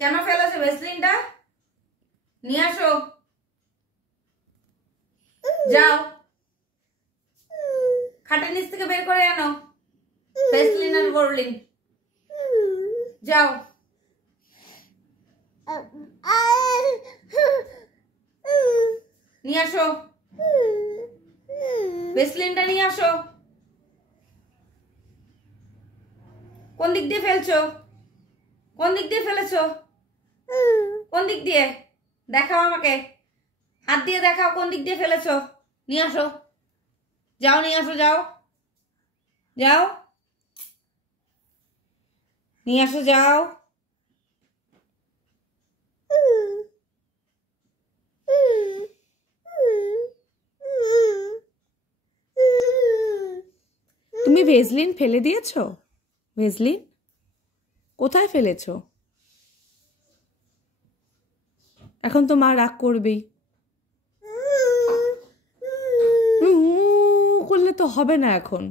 কেন ফেলেছো ভেসলিনটা? নিয়ে আসো, যাও খাটের নিচ থেকে বের করে আনো ভেসলিন আর বোরলিন। যাও নিয়ে আসো, ভেসলিনটা নিয়ে আসো। কোন দিক দিয়ে ফেলছো? কোন দিক দিয়ে ফেলেছো? কোন দিক দিয়ে দেখাও আমাকে, হাত দিয়ে দেখাও কোন দিক দিয়ে ফেলেছো। নিয়ে আসো, যাও নিয়ে আসো, যাও যাও নিয়ে আসো, যাও। তুমি ভেসলিন ফেলে দিয়েছো? ভেসলিন কোথায় ফেলেছো? এখন তো মা রাগ করবেই, করলে তো হবে না এখন।